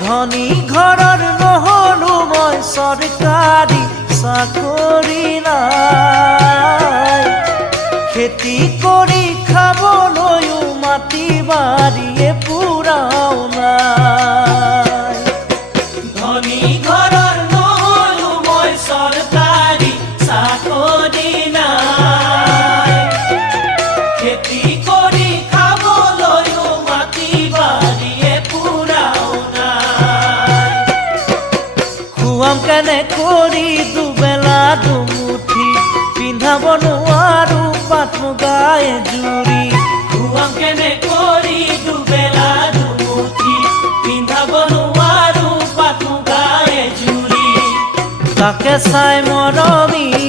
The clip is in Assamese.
ধনী ঘৰৰ নহ'লো মই চৰকাৰী চাকৰি নাই খেতি কৰি খাবলৈও মাটি বাৰীয়ে পুৰাও নাই ধনী ঘৰৰ নহ'লো মই চৰকাৰী চাকৰি নাই খেতি কৰি খাবলৈও মাটি বাৰীয়ে পুৰাও নাই খুৱাম কেনে কৰি দুবেলা দুমুঠি পিন্ধাব নোৱাৰো পাট মুগাই জুৰি খুৱাম কেনে কৰি দুবেলা দুমুঠি পিন্ধাব নোৱাৰো পাট মুগাই জুৰি তাকে চাই মৰমি